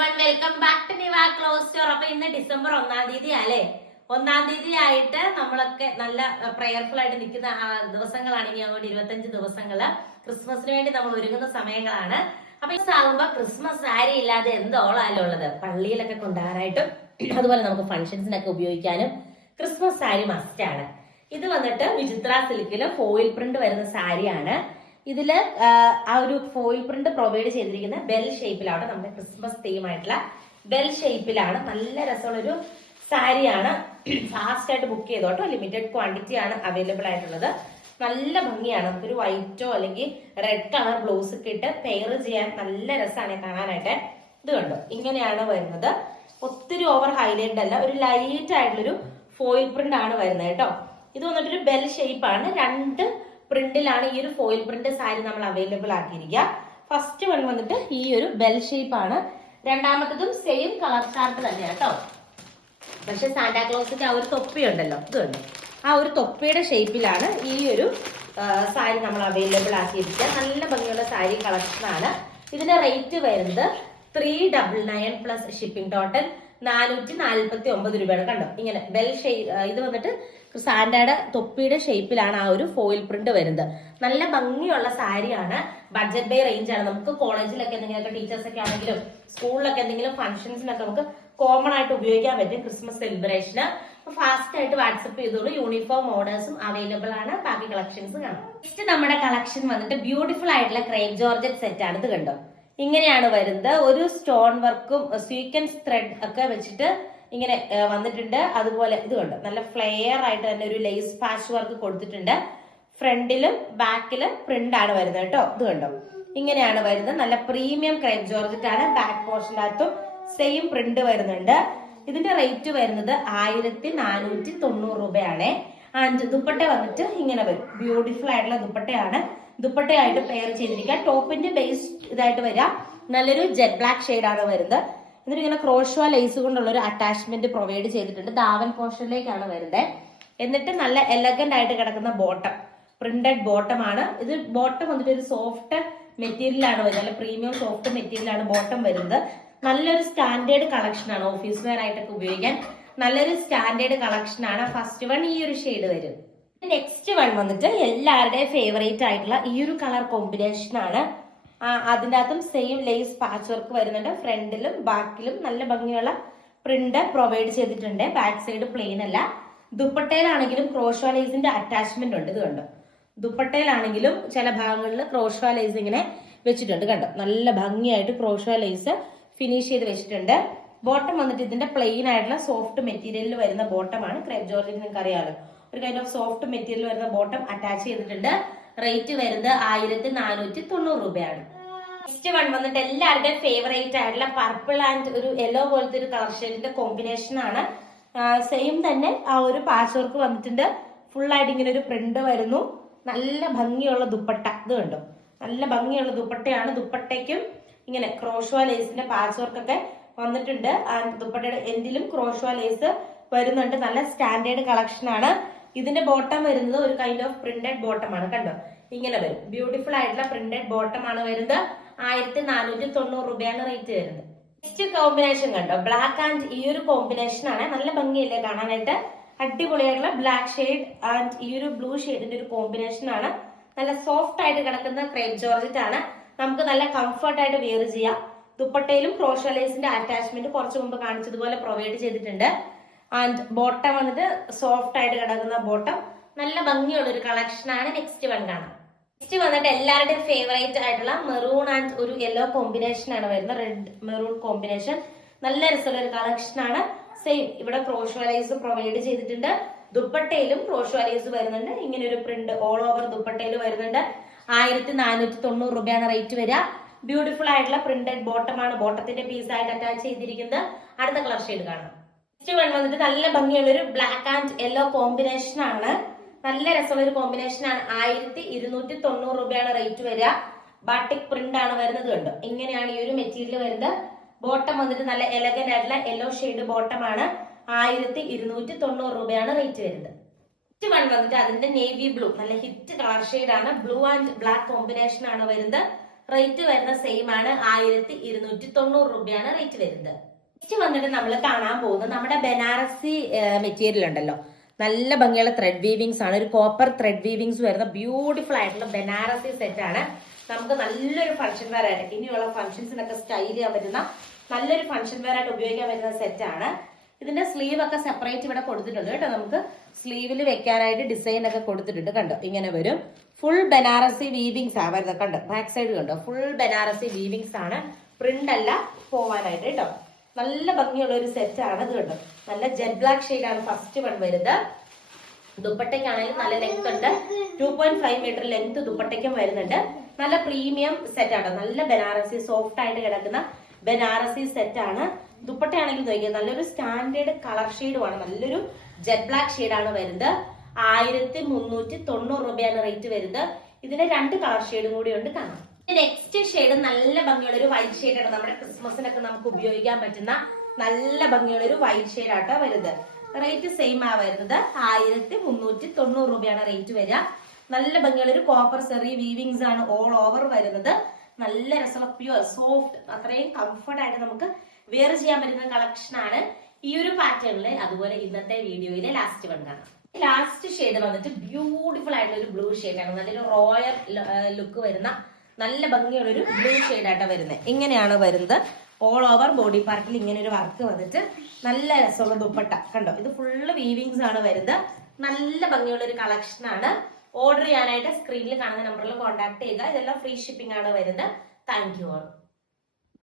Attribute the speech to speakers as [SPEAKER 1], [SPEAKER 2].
[SPEAKER 1] One welcome back to Niva clothes store അപ്പൊ ഇന്ന് December ഒന്നാം തീയതി അല്ലേ? ഒന്നാം തീയതി ആയിട്ട് നമ്മളൊക്കെ നല്ല പ്രയർഫുൾ ആയിട്ട് നിൽക്കുന്ന ദിവസങ്ങളാണ് ഇനി അങ്ങോട്ട് ഇരുപത്തഞ്ച് ദിവസങ്ങൾ. ക്രിസ്മസിന് വേണ്ടി നമ്മൾ ഒരുങ്ങുന്ന സമയങ്ങളാണ്. അപ്പൊ ഇതാകുമ്പോ ക്രിസ്മസ് സാരി ഇല്ലാതെ എന്തോളാലോ ഉള്ളത്. പള്ളിയിലൊക്കെ കൊണ്ടുപോകാനായിട്ടും അതുപോലെ നമുക്ക് ഫംഗ്ഷൻസിനൊക്കെ ഉപയോഗിക്കാനും ക്രിസ്മസ് സാരി മസ്റ്റ് ആണ്. ഇത് വന്നിട്ട് വിചിത്ര സിൽക്കിലും ഫോയിൽ പ്രിന്റ് വരുന്ന സാരിയാണ്. ഇതിൽ ആ, ഒരു ഫോയിൽ പ്രിന്റ് പ്രൊവൈഡ് ചെയ്തിരിക്കുന്ന ബെൽ ഷേപ്പിലാണ് നമ്മുടെ ക്രിസ്മസ് തീം ആയിട്ടുള്ള ബെൽ ഷേപ്പിലാണ് നല്ല രസമുള്ളൊരു സാരിയാണ്. ഫാസ്റ്റ് ആയിട്ട് ബുക്ക് ചെയ്തോട്ടോ ലിമിറ്റഡ് ക്വാണ്ടിറ്റി ആണ് അവൈലബിൾ ആയിട്ടുള്ളത്. നല്ല ഭംഗിയാണ്. നമുക്കൊരു വൈറ്റോ അല്ലെങ്കിൽ റെഡ് കളർ ബ്ലൗസ് ഒക്കെ ഇട്ട് പെയർ ചെയ്യാൻ നല്ല രസമാണ് കാണാനായിട്ട്. ഇത് കണ്ടോ? ഇങ്ങനെയാണ് വരുന്നത്. ഒത്തിരി ഓവർ ഹൈലൈറ്റ് അല്ല ഒരു ലൈറ്റ് ആയിട്ടുള്ളൊരു ഫോയിൽ പ്രിന്റ് ആണ് വരുന്നത് കേട്ടോ. ഇത് വന്നിട്ടൊരു ബെൽ ഷേപ്പ് ആണ്. രണ്ട് പ്രിന്റിലാണ് ഈ ഒരു ഫോയിൽ പ്രിന്റ് സാരി നമ്മൾ അവൈലബിൾ ആക്കിയിരിക്കുക. ഫസ്റ്റ് വൺ വന്നിട്ട് ഈ ഒരു ബെൽ ഷേപ്പ് ആണ്. രണ്ടാമത്തതും സെയിം കളർ ചാർട്ട് തന്നെയാണ് കേട്ടോ. പക്ഷെ സാന്റാക്ലോസിന്റെ ആ ഒരു തൊപ്പി ഉണ്ടല്ലോ ഇതുണ്ട് ആ ഒരു തൊപ്പിയുടെ ഷേപ്പിലാണ് ഈ ഒരു സാരി നമ്മൾ അവൈലബിൾ ആക്കിയിരിക്കുക. നല്ല ഭംഗിയുള്ള സാരി കളക്ഷൻ ആണ്. ഇതിന്റെ റേറ്റ് വരുന്നത് three double nine plus shipping total നാനൂറ്റി നാല്പത്തി ഒമ്പത് രൂപയാണ്. കണ്ടോ? ഇങ്ങനെ വെൽ ഷേ ഇത് വന്നിട്ട് സാൻഡയുടെ തൊപ്പിയുടെ ഷേപ്പിലാണ് ആ ഒരു ഫോയിൽ പ്രിന്റ് വരുന്നത്. നല്ല ഭംഗിയുള്ള സാരിയാണ്. ബഡ്ജറ്റ് ബൈ റേഞ്ച് ആണ്. നമുക്ക് കോളേജിലൊക്കെ എന്തെങ്കിലുമൊക്കെ ടീച്ചേഴ്സ് ഒക്കെ ആണെങ്കിലും സ്കൂളിലൊക്കെ എന്തെങ്കിലും ഫംഗ്ഷൻസിനൊക്കെ നമുക്ക് കോമൺ ആയിട്ട് ഉപയോഗിക്കാൻ പറ്റും ക്രിസ്മസ് സെലിബ്രേഷന് ഫാസ്റ്റ് ആയിട്ട് വാട്സപ്പ് ചെയ്തോളൂ. യൂണിഫോം ഓർഡേഴ്സും അവൈലബിൾ ആണ്. ബാക്കി കളക്ഷൻസ് കാണാം. നെക്സ്റ്റ് നമ്മുടെ കളക്ഷൻ വന്നിട്ട് ബ്യൂട്ടിഫുൾ ആയിട്ടുള്ള ക്രേപ്പ് ജോർജറ്റ് സെറ്റ് ആണ്. ഇത് കണ്ടോ? ഇങ്ങനെയാണ് വരുന്നത്. ഒരു സ്റ്റോൺ വർക്കും സ്വീക്കൻസ് ത്രെഡ് ഒക്കെ വെച്ചിട്ട് ഇങ്ങനെ വന്നിട്ടുണ്ട്. അതുപോലെ ഇത് നല്ല ഫ്ലെയർ ആയിട്ട് തന്നെ ഒരു ലേസ് പാച്ച് വർക്ക് കൊടുത്തിട്ടുണ്ട്. ഫ്രണ്ടിലും ബാക്കിലും പ്രിന്റ് ആണ് വരുന്നത് കേട്ടോ. ഇത് ഇങ്ങനെയാണ് വരുന്നത്. നല്ല പ്രീമിയം ക്രൈം ജോർജറ്റ് ആണ്. ബാക്ക് പോർഷനകത്തും സെയിം പ്രിന്റ് വരുന്നുണ്ട്. ഇതിന്റെ റേറ്റ് വരുന്നത് ആയിരത്തി നാനൂറ്റി തൊണ്ണൂറ് രൂപയാണ്. ആൻഡ് ദുപ്പട്ട വന്നിട്ട് ഇങ്ങനെ വരും. ബ്യൂട്ടിഫുൾ ആയിട്ടുള്ള ദുപ്പട്ടയാണ്. ദുപ്പട്ടയായിട്ട് പെയർ ചെയ്തിരിക്കുക. ടോപ്പിന്റെ ബേസ് ഇതായിട്ട് വരാം നല്ലൊരു ജെറ്റ് ബ്ലാക്ക് ആണ് വരുന്നത്. എന്നിട്ട് ഇങ്ങനെ ക്രോഷ്വ ലേസ് കൊണ്ടുള്ള ഒരു അറ്റാച്ച്മെന്റ് പ്രൊവൈഡ് ചെയ്തിട്ടുണ്ട് ദാവൻ പോർഷനിലേക്കാണ് വരുന്നത്. എന്നിട്ട് നല്ല എലഗന്റ് ആയിട്ട് കിടക്കുന്ന ബോട്ടം പ്രിന്റഡ് ബോട്ടം ആണ്. ഇത് ബോട്ടം വന്നിട്ട് ഒരു സോഫ്റ്റ് മെറ്റീരിയൽ ആണ് വരുന്നത്. നല്ല പ്രീമിയം സോഫ്റ്റ് മെറ്റീരിയൽ ആണ് ബോട്ടം വരുന്നത്. നല്ലൊരു സ്റ്റാൻഡേർഡ് കളക്ഷൻ ആണ്. ഓഫീസ് വെയർ ആയിട്ടൊക്കെ ഉപയോഗിക്കാൻ. നല്ലൊരു സ്റ്റാൻഡേർഡ് കളക്ഷൻ ആണ്. ഫസ്റ്റ് വൺ ഈ ഒരു ഷെയ്ഡ് വരും. നെക്സ്റ്റ് വൺ വന്നിട്ട് എല്ലാവരുടെയും ഫേവറേറ്റ് ആയിട്ടുള്ള ഈ ഒരു കളർ കോമ്പിനേഷൻ ആണ്. അതിന്റെ അകത്തും സെയിം ലേസ് പാച്ച് വർക്ക് വരുന്നുണ്ട്. ഫ്രണ്ടിലും ബാക്കിലും നല്ല ഭംഗിയുള്ള പ്രിന്റ് പ്രൊവൈഡ് ചെയ്തിട്ടുണ്ട്. ബാക്ക് സൈഡ് പ്ലെയിൻ അല്ല. ദുപ്പട്ടയിലാണെങ്കിലും ക്രോഷോ ലേസിന്റെ അറ്റാച്ച്മെന്റ് ഉണ്ട്. ഇത് കണ്ടോ? ദുപ്പട്ടയിലാണെങ്കിലും ചില ഭാഗങ്ങളിൽ ക്രോഷോ ലേസ് ഇങ്ങനെ വെച്ചിട്ടുണ്ട്. കണ്ടോ? നല്ല ഭംഗിയായിട്ട് ക്രോഷോ ലേസ് ഫിനിഷ് ചെയ്ത് വെച്ചിട്ടുണ്ട്. ബോട്ടം വന്നിട്ട് ഇതിന്റെ പ്ലെയിൻ ആയിട്ടുള്ള സോഫ്റ്റ് മെറ്റീരിയലിൽ വരുന്ന ബോട്ടമാണ് ക്രേപ്പ് ജോർജിന് നിങ്ങൾക്ക് അറിയാലോ ഒരു കൈൻഡ് ഓഫ് സോഫ്റ്റ് മെറ്റീരിയൽ വരുന്ന ബോട്ടം അറ്റാച്ച് ചെയ്തിട്ടുണ്ട്. റേറ്റ് വരുന്നത് ആയിരത്തി നാനൂറ്റി തൊണ്ണൂറ് രൂപയാണ്. നെക്സ്റ്റ് വൺ വന്നിട്ട് എല്ലാവരുടെയും ഫേവറേറ്റ് ആയിട്ടുള്ള പർപ്പിൾ ആൻഡ് ഒരു യെല്ലോ പോലത്തെ ഒരു കളർ ഷെയ്ഡിന്റെ കോമ്പിനേഷൻ ആണ്. സെയിം തന്നെ ആ ഒരു പാച്ച് വർക്ക് വന്നിട്ടുണ്ട്. ഫുൾ ആയിട്ട് ഇങ്ങനെ ഒരു പ്രിന്റ് വരുന്നു. നല്ല ഭംഗിയുള്ള ദുപ്പട്ട. ഇത് കണ്ടോ? നല്ല ഭംഗിയുള്ള ദുപ്പട്ടയാണ്. ദുപ്പട്ടയ്ക്കും ഇങ്ങനെ ക്രോഷോ ലേസിന്റെ പാച്ച് വർക്ക് ഒക്കെ വന്നിട്ടുണ്ട്. ദുപ്പട്ടയുടെ എൻഡിലും ക്രോഷോ ലേസ് വരുന്നുണ്ട്. നല്ല സ്റ്റാൻഡേർഡ് കളക്ഷൻ ആണ്. ഇതിന്റെ ബോട്ടം വരുന്നത് ഒരു കൈൻഡ് ഓഫ് പ്രിന്റഡ് ബോട്ടം ആണ് കണ്ടോ? ഇങ്ങനെ വരും. ബ്യൂട്ടിഫുൾ ആയിട്ടുള്ള പ്രിന്റഡ് ബോട്ടം ആണ് വരുന്നത്. ആയിരത്തി നാനൂറ്റി തൊണ്ണൂറ് രൂപയാണ് റേറ്റ് വരുന്നത്. നെക്സ്റ്റ് കോമ്പിനേഷൻ കണ്ടോ? ബ്ലാക്ക് ആൻഡ് ഈ ഒരു കോമ്പിനേഷൻ ആണ്. നല്ല ഭംഗിയല്ലേ കാണാനായിട്ട്? അടിപൊളിയായിട്ടുള്ള ബ്ലാക്ക് ഷെയ്ഡ് ആൻഡ് ഈ ഒരു ബ്ലൂ ഷെയ്ഡിന്റെ ഒരു കോമ്പിനേഷൻ ആണ്. നല്ല സോഫ്റ്റ് ആയിട്ട് കിടക്കുന്ന ക്രേപ്പ് ജോർജറ്റ് ആണ്. നമുക്ക് നല്ല കംഫർട്ട് ആയിട്ട് വെയർ ചെയ്യാം. ദുപ്പട്ടയിലും ക്രോഷലൈസിന്റെ അറ്റാച്ച്മെന്റ് കുറച്ച് മുമ്പ് കാണിച്ചതുപോലെ പ്രൊവൈഡ് ചെയ്തിട്ടുണ്ട്. ആൻഡ് ബോട്ടം വന്നിട്ട് സോഫ്റ്റ് ആയിട്ട് കിടക്കുന്ന ബോട്ടം നല്ല ഭംഗിയുള്ള ഒരു കളക്ഷൻ ആണ് നെക്സ്റ്റ് വൺ കാണാം. നെക്സ്റ്റ് വന്നിട്ട് എല്ലാവരുടെയും ഫേവറേറ്റ് ആയിട്ടുള്ള മെറൂൺ ആൻഡ് ഒരു യെല്ലോ കോമ്പിനേഷൻ ആണ് വരുന്നത്. റെഡ് മെറൂൺ കോമ്പിനേഷൻ നല്ല രസമുള്ള ഒരു കളക്ഷൻ ആണ്. സെയിം ഇവിടെ ക്രോഷ്വലൈസ് പ്രൊവൈഡ് ചെയ്തിട്ടുണ്ട്. ദുപ്പട്ടയിലും ക്രോഷ്വലൈസ് വരുന്നുണ്ട്. ഇങ്ങനെ ഒരു പ്രിന്റ് ഓൾ ഓവർ ദുപ്പട്ടയിൽ വരുന്നുണ്ട്. ആയിരത്തി നാനൂറ്റി തൊണ്ണൂറ് രൂപയാണ് റേറ്റ് വരിക. ബ്യൂട്ടിഫുൾ ആയിട്ടുള്ള പ്രിന്റഡ് ബോട്ടം ആണ്. ബോട്ടത്തിന്റെ പീസ് ആയിട്ട് അറ്റാച്ച് ചെയ്തിരിക്കുന്നത്. അടുത്ത കളർ ഷെയ്ഡ് കാണാം. നെക്സ്റ്റ് വൺ വന്നിട്ട് നല്ല ഭംഗിയുള്ള ഒരു ബ്ലാക്ക് ആൻഡ് യെല്ലോ കോമ്പിനേഷൻ ആണ്. നല്ല രസമുള്ള ഒരു കോമ്പിനേഷൻ ആണ്. ആയിരത്തി ഇരുന്നൂറ്റി തൊണ്ണൂറ് രൂപയാണ് റേറ്റ് വരിക. ബാട്ടിക് പ്രിന്റ് ആണ് വരുന്നത് കണ്ടോ? ഇങ്ങനെയാണ് ഈ ഒരു മെറ്റീരിയൽ വരുന്നത്. ബോട്ടം വന്നിട്ട് നല്ല എലഗന്റ് ആയിട്ടുള്ള യെല്ലോ ഷെയ്ഡ് ബോട്ടം ആണ്. ആയിരത്തി ഇരുന്നൂറ്റി തൊണ്ണൂറ് രൂപയാണ് റേറ്റ് വരുന്നത്. നെക്സ്റ്റ് വൺ വന്നിട്ട് അതിന്റെ നേവി ബ്ലൂ നല്ല ഹിറ്റ് കളർ ഷെയ്ഡ് ആണ്. ബ്ലൂ ആൻഡ് ബ്ലാക്ക് കോമ്പിനേഷൻ ആണ് വരുന്നത്. റേറ്റ് വരുന്ന സെയിം ആണ്. ആയിരത്തി ഇരുന്നൂറ്റി തൊണ്ണൂറ് രൂപയാണ് റേറ്റ് വരുന്നത്. നെക്സ്റ്റ് വന്നിട്ട് നമ്മൾ കാണാൻ പോകുന്നത് നമ്മുടെ ബനാറസി മെറ്റീരിയൽ ഉണ്ടല്ലോ. നല്ല ഭംഗിയുള്ള ത്രെഡ് വീവിങ്സ് ആണ്. ഒരു കോപ്പർ ത്രെഡ് വീവിങ്സ് വരുന്ന ബ്യൂട്ടിഫുൾ ആയിട്ടുള്ള ബനാറസി സെറ്റ് ആണ്. നമുക്ക് നല്ലൊരു ഫംഗ്ഷൻ വെയർ ആയിട്ട് ഇനിയുള്ള ഫംഗ്ഷൻസിനൊക്കെ സ്റ്റൈൽ ചെയ്യാൻ പറ്റുന്ന നല്ലൊരു ഫംഗ്ഷൻ വെയർ ആയിട്ട് ഉപയോഗിക്കാൻ പറ്റുന്ന ആണ്. ഇതിന്റെ സ്ലീവ് ഒക്കെ സെപ്പറേറ്റ് ഇവിടെ കൊടുത്തിട്ടുണ്ട് കേട്ടോ. നമുക്ക് സ്ലീവിൽ വെക്കാനായിട്ട് ഡിസൈൻ ഒക്കെ കൊടുത്തിട്ടുണ്ട് കണ്ടോ? ഇങ്ങനെ വരും. ഫുൾ ബനാറസി വീവിങ്സ് ആ വരുന്നത് കണ്ടോ? ബാക്ക് സൈഡ് കണ്ടോ? ഫുൾ ബനാറസി വീവിങ്സ് ആണ്. പ്രിന്റ് അല്ല പോവാനായിട്ട് കേട്ടോ. നല്ല ഭംഗിയുള്ള ഒരു സെറ്റ് ആണ് കണ്ടോ? നല്ല ജെറ്റ് ബ്ലാക്ക് ആണ് ഫസ്റ്റ് വൺ വരുന്നത്. ദുപ്പട്ടയ്ക്കാണെങ്കിലും നല്ല ലെങ്ത് ഉണ്ട്. Two point five metre length ദുപ്പട്ടയ്ക്കും വരുന്നുണ്ട്. നല്ല പ്രീമിയം സെറ്റ് ആണ്. നല്ല ബനാറസി സോഫ്റ്റ് ആയിട്ട് കിടക്കുന്ന ബനാറസി സെറ്റ് ആണ്. ദുപ്പട്ടയാണെങ്കിൽ നോക്കിയാൽ നല്ലൊരു സ്റ്റാൻഡേർഡ് കളർ ഷെയ്ഡുമാണ് നല്ലൊരു ജെറ്റ് ബ്ലാക്ക് ആണ് വരുന്നത്. ആയിരത്തി മുന്നൂറ്റി തൊണ്ണൂറ് രൂപയാണ് റേറ്റ് വരുന്നത്. ഇതിന് രണ്ട് കളർ ഷെയ്ഡും കൂടി ഉണ്ട് കാണാം. നെക്സ്റ്റ് ഷെയ്ഡ് നല്ല ഭംഗിയുള്ള ഒരു വൈറ്റ് ഷെയ്ഡ് ആണ് നമ്മുടെ ക്രിസ്മസിനൊക്കെ നമുക്ക് ഉപയോഗിക്കാൻ പറ്റുന്ന നല്ല ഭംഗിയുള്ള ഒരു വൈറ്റ് ഷെയ്ഡ് ആട്ടോ വരുന്നത്. റേറ്റ് സെയിം ആ വരുന്നത്. ആയിരത്തി മുന്നൂറ്റി തൊണ്ണൂറ് രൂപയാണ് റേറ്റ് വരിക. നല്ല ഭംഗിയുള്ള ഒരു കോപ്പർ സെറി വീവിങ്സ് ആണ് ഓൾ ഓവർ വരുന്നത്. നല്ല രസമുള്ള പ്യുവർ സോഫ്റ്റ് അത്രയും കംഫർട്ട് ആയിട്ട് നമുക്ക് വെയർ ചെയ്യാൻ പറ്റുന്ന കളക്ഷൻ ആണ് ഈ ഒരു പാറ്റേണിൽ അതുപോലെ ഇന്നത്തെ വീഡിയോയിലെ ലാസ്റ്റ് വൺ ലാസ്റ്റ് ഷെയ്ഡ് വന്നിട്ട് ബ്യൂട്ടിഫുൾ ആയിട്ടുള്ള ഒരു ബ്ലൂ ഷെയ്ഡ് ആണ്. നല്ലൊരു റോയൽ ലുക്ക് വരുന്ന നല്ല ഭംഗിയുള്ള ഒരു ബ്ലൂ ആയിട്ടാണ് വരുന്നത് ഇങ്ങനെയാണ് വരുന്നത്. ഓൾ ഓവർ ബോഡി പാർട്ടിൽ ഇങ്ങനെ ഒരു വർക്ക് വന്നിട്ട് നല്ല രസമുള്ള ദുപ്പട്ട. കണ്ടോ? ഇത് ഫുള്ള് വീവിങ്സ് ആണ് വരുന്നത്. നല്ല ഭംഗിയുള്ള ഒരു കളക്ഷൻ ആണ്. ഓർഡർ ചെയ്യാനായിട്ട് സ്ക്രീനിൽ കാണുന്ന നമ്പറിൽ കോൺടാക്ട് ചെയ്യുക. ഇതെല്ലാം ഫ്രീ ഷിപ്പിംഗ് ആണ് വരുന്നത്. Thank you all